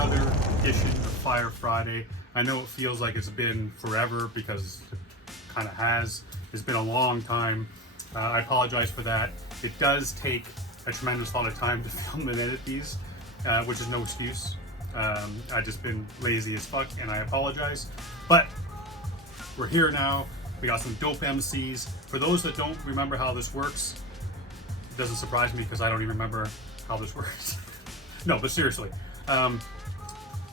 another edition of Fire Friday. I know it feels like it's been forever because it kind of has. It's been a long time. I apologize for that. It does take a tremendous amount of time to film and edit these, which is no excuse. I've just been lazy as fuck and I apologize. But we're here now. We got some dope MCs. For those that don't remember how this works, it doesn't surprise me because I don't even remember how this works. No, but seriously,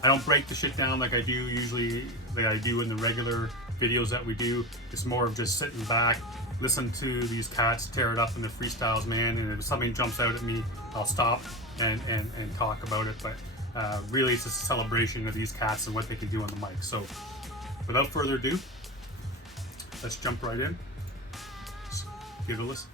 I don't break the shit down like I do usually, like I do in the regular videos that we do. It's more of just sitting back, listen to these cats tear it up in the freestyles, man. And if something jumps out at me, I'll stop and talk about it. But really, it's a celebration of these cats and what they can do on the mic. So, without further ado, let's jump right in. Just give it a listen.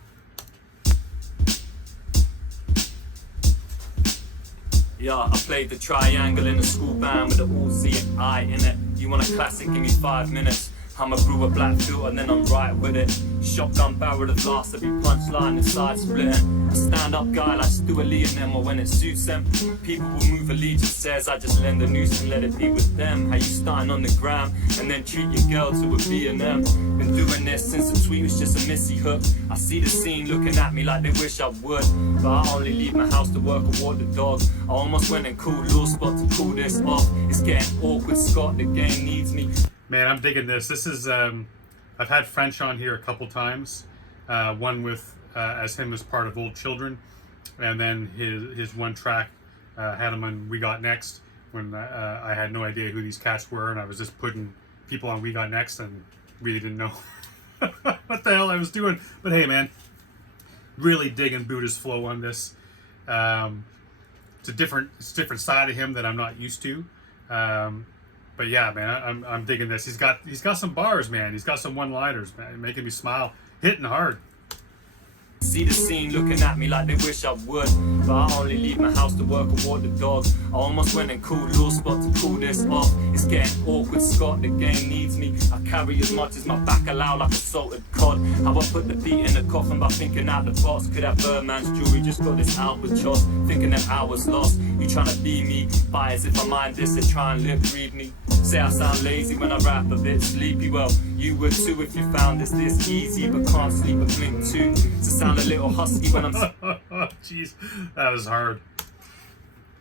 Yeah, I played the triangle in a school band with the Uzi and I in it. You want a classic, give me 5 minutes. I'ma brew a black filter and then I'm right with it. Shotgun barrel of last, every punchline is side splitting. A stand-up guy like Stuart Lee and them, or when it suits them. People will move allegiance, says I just lend the noose and let it be with them. How you starting on the gram and then treat your girl to a B&M. Been doing this since the tweet was just a missy hook. I see the scene looking at me like they wish I would, but I only leave my house to work or walk the dog. I almost went and called Law Spot to pull this off. It's getting awkward, Scott, the game needs me. Man, I'm digging this. This is, I've had French on here a couple times. One with, as him as part of Old Children. And then his one track had him on We Got Next when I had no idea who these cats were. And I was just putting people on We Got Next and really didn't know what the hell I was doing. But hey, man, really digging Booda's flow on this. It's a different side of him that I'm not used to. But yeah, man, I'm digging this. He's got some bars, man. He's got some one-liners, man, making me smile, hitting hard. See the scene looking at me like they wish I would, but I only leave my house to work or walk the dog. I almost went and called Law Spot to pull this off. It's getting awkward, Scott, the game needs me. I carry as much as my back allow like a salted cod. How I put the beat in the coffin by thinking out the box. Could have Birdman's jewelry, just got this albatross. Thinking them hours lost, you trying to be me. Buy as if I mind this and try and lip read me. Say I sound lazy when I rap, a bit sleepy. Well, you would too if you found this easy, but can't sleep a blink too. To sound a little husky when I'm jeez, that was hard.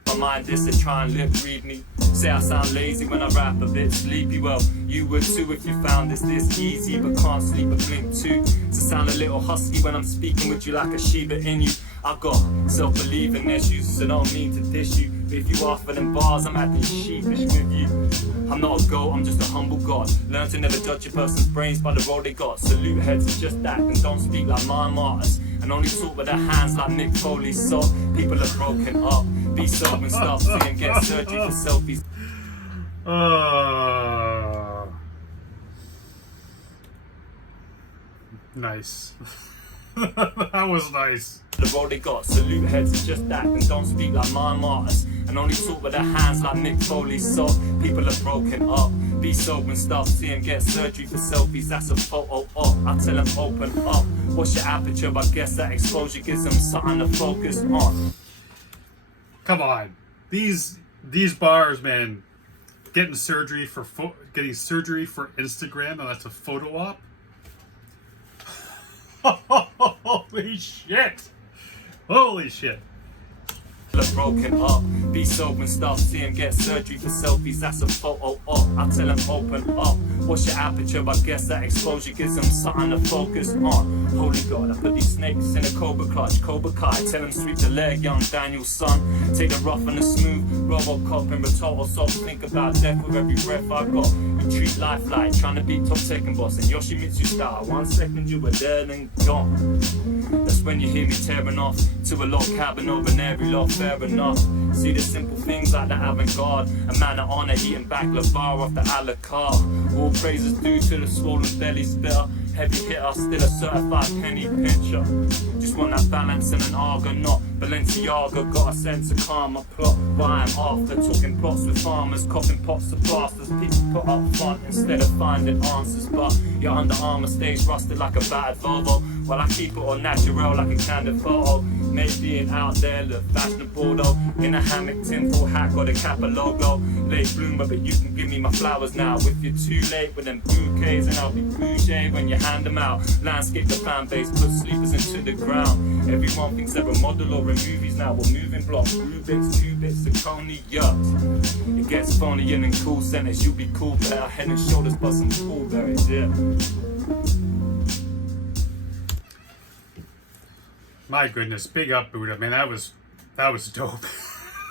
I mind this and try and lip read me. Say I sound lazy when I rap, a bit sleepy. Well, you would too if you found this easy, but can't sleep a blink too. To sound a little husky when I'm speaking with you like a Shiba in you. I got self-believing issues, so don't mean to dish you. But if you ask for them bars, I'm acting sheepish with you. I'm not a goat, I'm just a humble god. Learn to never judge a person's brains by the role they got. Salute heads and just act and don't speak like my martyrs. And only talk with their hands like Mick Foley. So people are broken up. Be sober and start seeing, get surgery for selfies. Nice. That was nice. The role they got, salute heads and just act and don't speak like my martyrs. And only talk with their hands like Mick Foley. So people are broken up. Be sober and start seeing, get surgery for selfies. That's a photo op. I tell them open up. What's your aperture? I guess that exposure gives them something to focus on. Come on, these bars, man. Getting surgery for Instagram, and that's a photo op. Holy shit! Holy shit! Broken up, be sober and start seeing, get surgery for selfies. That's a photo op. I tell them open up. What's your aperture? I guess that exposure gives them something to focus on. Holy God, I put these snakes in a cobra clutch. Cobra Kai, tell them sweep the leg, young Daniel's son. Take the rough and the smooth, Robocop and Rototo. So think about death with every breath I got. You treat life like trying to beat top second boss and Yoshimitsu style. 1 second you were dead and gone. That's when you hear me tearing off to a log cabin over an airy loft. Fair enough. See the simple things like the avant-garde. A man of honor eating baklava off the a la carte. All praises due to the swollen belly spitter. Heavy hitter, still a certified penny pincher. Just want that balance and an Argonaut. Balenciaga got a sense of karma. Plot rhyme after talking plots with farmers, coughing pots of plasters. People put up front instead of finding answers. But your Under Armour stays rusted like a battered Volvo. While I keep it all natural like a candid photo. Maybe being out there look fashionable though. In a hammock, tinfoil hat, got a Kappa logo. Late bloomer, but you can give me my flowers now. If you're too late with them bouquets, and I'll be bougie when you hand them out. Landscape the fan base, put sleepers into the ground. Everyone thinks they're a model or in movies now. We're moving blocks, Rubik's, 2 bits of Coney yacht. It gets phony and in cool centers, you'll be cool, better head and shoulders, but some cool berries, yeah. My goodness, big up, Booda, man. That was dope.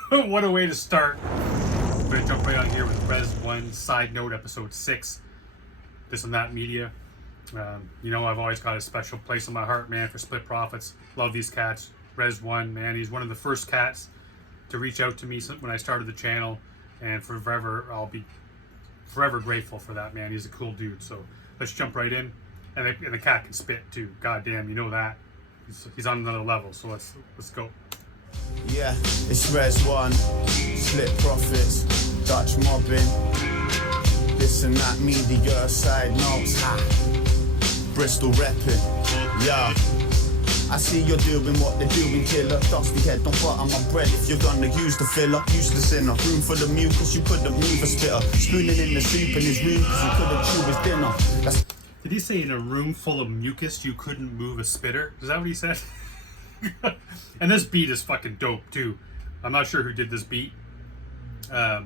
What a way to start. I'm gonna jump right on here with Res 1 Side Note Episode 6. This and That Media. You know, I've always got a special place in my heart, man, for Split Profits. Love these cats. Res 1, man, he's one of the first cats to reach out to me when I started the channel, and forever I'll be forever grateful for that, man. He's a cool dude. So let's jump right in. And the cat can spit too. God damn, you know that. He's on another level, so let's go. Yeah, it's Res 1, Split Profits, Dutch mobbing, this and that media, side notes, ha, Bristol repping, yeah. I see you're doing what they're doing, killer. Dusty head, don't butter my bread if you're gonna use the filler. Useless in a room full of mucus, you couldn't move a spitter. Spooning in the soup in his room, cause he couldn't chew his dinner. That's Did he say in a room full of mucus you couldn't move a spitter? Is that what he said? And this beat is fucking dope too. I'm not sure who did this beat. But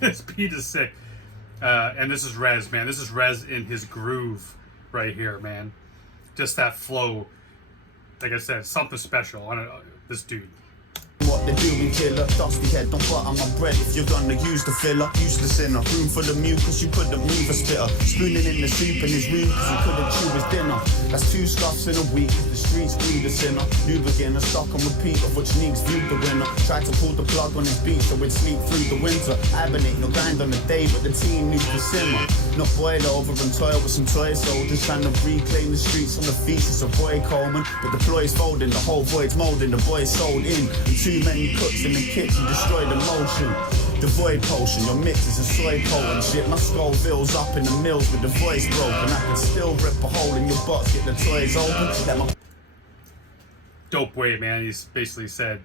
this beat is sick. And this is Rez, man. This is Rez in his groove right here, man. Just that flow. Like I said, something special on this dude. what they're doing, killer. Dusty head, don't butter my bread if you're gonna use the filler. Useless in a room full of mucus, you couldn't move a spitter. Spooning in the soup in his room cause he couldn't chew his dinner. That's 2 scuffs in a week, the streets grew the sinner. New beginner, stuck on repeat of which leagues viewed the winner. Tried to pull the plug on his beat so we'd sleep through the winter. Hibernate, no grind on the day, but the team knew the simmer. Not boil over and toil with some toy soldiers, trying to reclaim the streets from the feces of Boy Coleman. But the ploy's folding, the whole void's molding, the boy's sold in. And too many cooks in the kitchen destroy the motion. The void potion, your mix is a soy poem shit. My Scoville's up in the mills with the voice broken. I can still rip a hole in your box, get the toys open. Let my Dope way, man. He's basically said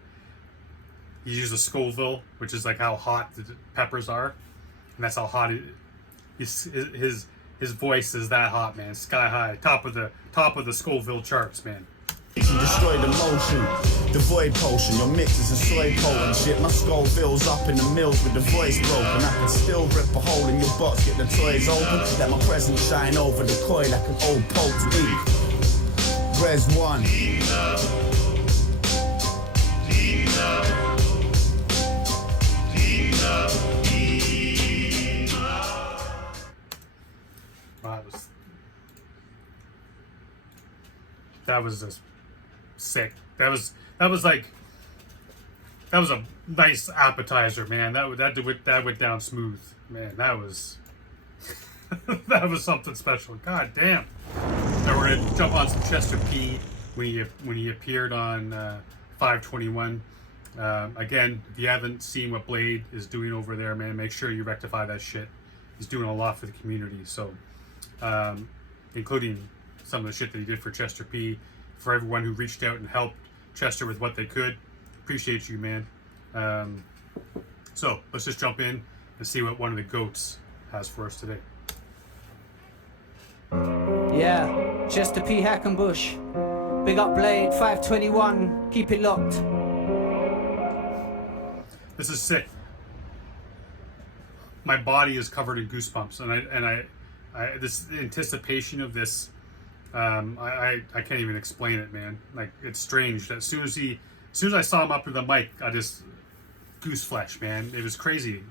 he used a Scoville, which is like how hot the peppers are, and that's how hot his voice is that hot, man. Sky high, top of the Scoville charts, man. destroy the motion. The void potion, your mix is a soy poem shit. My Scoville's up in the mills with the voice broken. I can still rip a hole in your box, get the toys open. Let my presence shine over the coil like an old Pope's ink. Res 1. That was just sick. That was a nice appetizer, man. That went down smooth, man. That was that was something special. God damn. Now we're gonna jump on some Chester P when he appeared on 521. Again, if you haven't seen what Blade is doing over there, man, make sure you rectify that shit. He's doing a lot for the community, so including some of the shit that he did for Chester P. For everyone who reached out and helped Chester with what they could, appreciate you, man. So let's just jump in and see what one of the goats has for us today. Yeah, Chester P. Hackenbush. Big up Blade, 521, keep it locked. This is sick. My body is covered in goosebumps, and I this anticipation of this, I can't even explain it, man. Like, it's strange. As soon as I saw him up with the mic, I just goose flesh, man. It was crazy.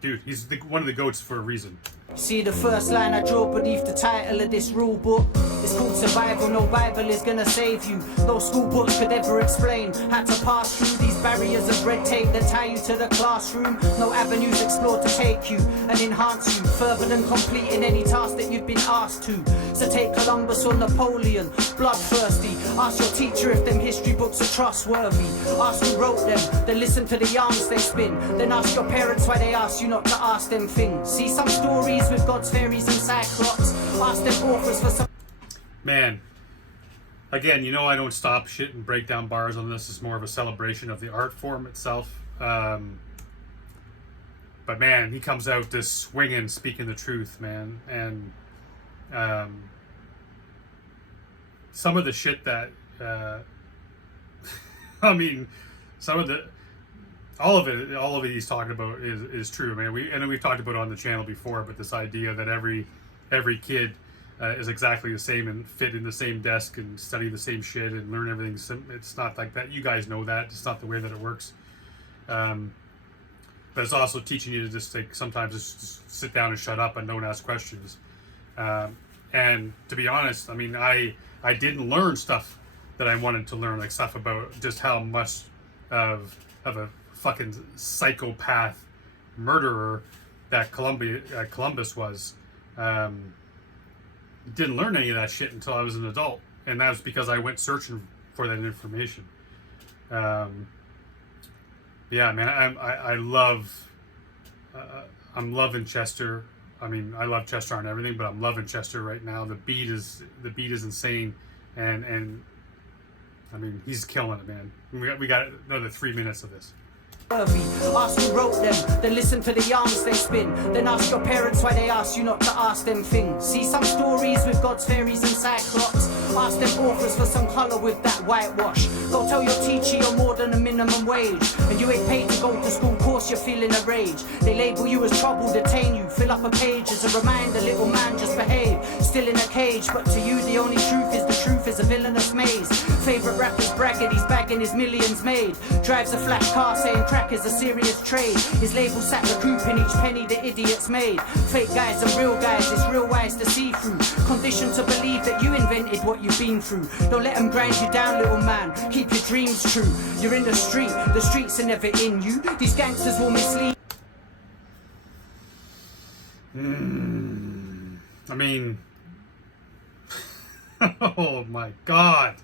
Dude, he's one of the goats for a reason. See the first line I draw beneath the title of this rule book. It's called survival, no Bible is gonna save you. No school books could ever explain. Had to pass through these barriers of red tape that tie you to the classroom. No avenues explored to take you and enhance you further than completing any task that you've been asked to. So take Columbus or Napoleon, bloodthirsty. Ask your teacher if them history books are trustworthy. Ask who wrote them, then listen to the yarns they spin. Then ask your parents why they ask you not to ask them things. See, some stories stories with gods, fairies, and cyclops. Ask them authors for some. Man, again, you know I don't stop shit and break down bars on this. It's more of a celebration of the art form itself. But man, he comes out just swinging, speaking the truth, man. And some of the shit that, I mean, all of it he's talking about is true, man. We've talked about it on the channel before, but this idea that every kid is exactly the same and fit in the same desk and study the same shit and learn everything. It's not like that. You guys know that. It's not the way that it works. But it's also teaching you to just sometimes just sit down and shut up and don't ask questions. And to be honest, I mean, I didn't learn stuff that I wanted to learn, like stuff about just how much of a fucking psychopath murderer that Columbus was. Didn't learn any of that shit until I was an adult, and that was because I went searching for that information. Yeah, man, I'm loving Chester. I mean, I love Chester on everything, but I'm loving Chester right now. The beat is insane, and I mean, he's killing it, man. We got another 3 minutes of this. Ask who wrote them, then listen to the yarns they spin. Then ask your parents why they ask you not to ask them things. See some stories with gods, fairies, and cyclops. Ask them authors for some colour with that whitewash. Go tell your teacher you're more than a minimum wage, and you ain't paid to go to school, course you're feeling a rage. They label you as trouble, detain you, fill up a page as a reminder, little man, just behave. Still in a cage, but to you the only truth is a villainous maze. Favourite rapper's bragging, he's bagging his millions made. Drives a flash car saying crack is a serious trade. His label sat recouping each penny the idiots made. Fake guys and real guys, it's real wise to see through. Conditioned to believe that you invented what you've been through. Don't let them grind you down, little man, keep your dreams true. You're in the streets are never in you. These gangsters will mislead. I mean, oh my God.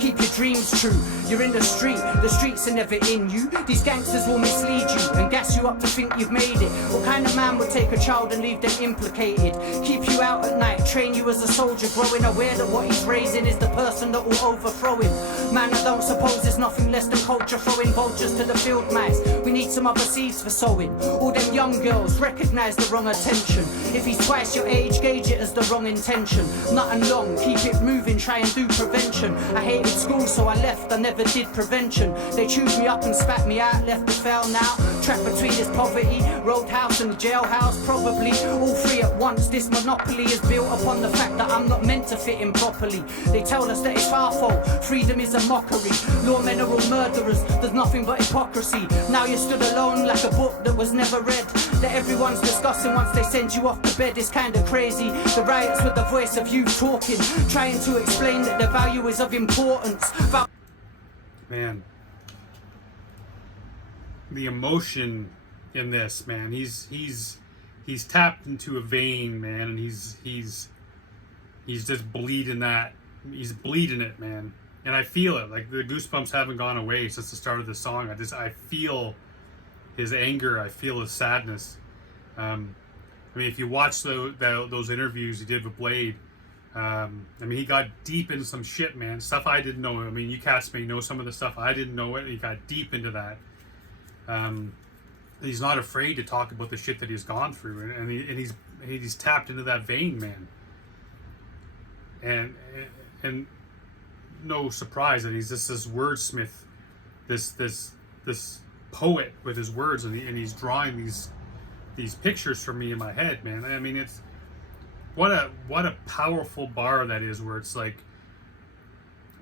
Keep your dreams true. You're in the streets are never in you. These gangsters will mislead you and gas you up to think you've made it. What kind of man would take a child and leave them implicated? Keep you out at night, train you as a soldier, growing aware that what he's raising is the person that will overthrow him. Man, I don't suppose there's nothing less than culture throwing vultures to the field mice. We need some other seeds for sowing. All them young girls recognize the wrong attention. If he's twice your age, gauge it as the wrong intention. Nothing long, keep it moving, try and do prevention. I hated school, so I left, I never did prevention. They chewed me up and spat me out, left me fell now. Trapped between this poverty, roadhouse and the jailhouse, probably all three at once. This monopoly is built upon the fact that I'm not meant to fit in properly. They tell us that it's our fault, freedom is a mockery. Lawmen are all murderers, there's nothing but hypocrisy. Now you're stood alone like a book that was never read, that everyone's discussing once they send you off to bed. It's kinda crazy, the riots with the voice of you talking, trying to explain that the value is of importance. Man, the emotion in this, man, he's tapped into a vein, man, and he's just bleeding that. He's bleeding it, man, and I feel it. Like the goosebumps haven't gone away since the start of the song. I feel his anger. I feel his sadness. I mean, if you watch those interviews he did with Blade, I mean, he got deep into some shit, man. Stuff I didn't know. I mean, you cats may know some of the stuff I didn't know. He got deep into that. He's not afraid to talk about the shit that he's gone through, and he's tapped into that vein, man. And no surprise that he's just this wordsmith, this poet with his words, and he's drawing these pictures for me in my head, man. I mean, it's what a powerful bar that is, where it's like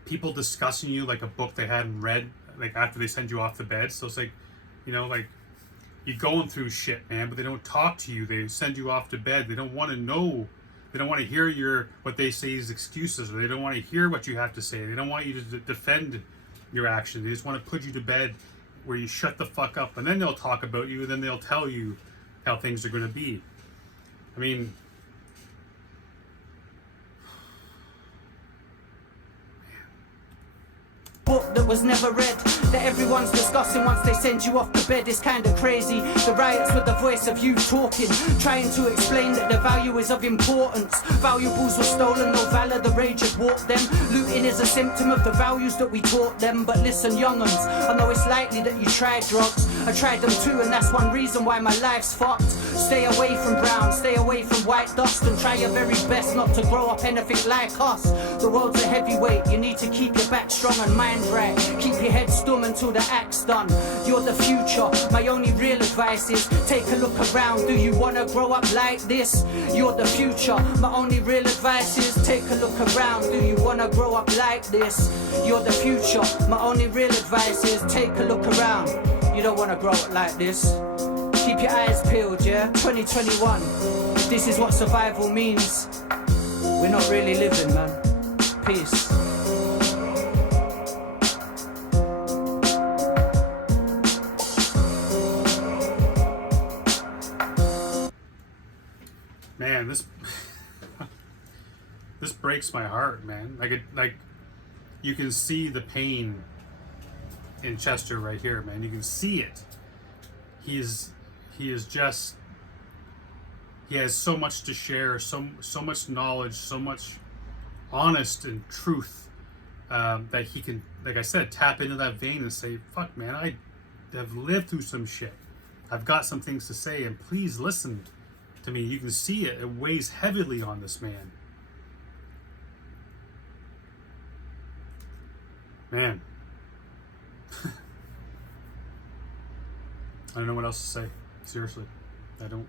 people discussing you like a book they hadn't read, like after they send you off to bed. So it's like, you know, like you're going through shit, man, but they don't talk to you. They send you off to bed. They don't want to know. They don't want to hear what they say is excuses, or they don't want to hear what you have to say. They don't want you to defend your actions. They just want to put you to bed where you shut the fuck up, and then they'll talk about you, and then they'll tell you how things are going to be. I mean, book that that was never read, that everyone's discussing once they send you off to bed. It's kinda crazy, the riots with the voice of you talking, trying to explain that the value is of importance. Valuables were stolen, no valor, the rage had walked them. Looting is a symptom of the values that we taught them. But listen, young'uns, I know it's likely that you tried drugs. I tried them too, and that's one reason why my life's fucked. Stay away from brown, stay away from white dust, and try your very best not to grow up anything like us. The world's a heavyweight, you need to keep your back strong and mind right. Keep your head stum until the act's done. You're the future, my only real advice is take a look around. Do you wanna grow up like this? You're the future, my only real advice is take a look around. Do you wanna grow up like this? You're the future, my only real advice is take a look around. You don't wanna grow up like this. Keep your eyes peeled, yeah? 2021, if this is what survival means, we're not really living, man. Peace. Man, this this breaks my heart, man. Like you can see the pain in Chester right here, man. You can see it. He has so much to share, so much knowledge, so much honest and truth, that he can, like I said, tap into that vein and say, fuck, man, I have lived through some shit. I've got some things to say, and please listen to me. You can see it. It weighs heavily on this man. Man. I don't know what else to say. Seriously. I don't.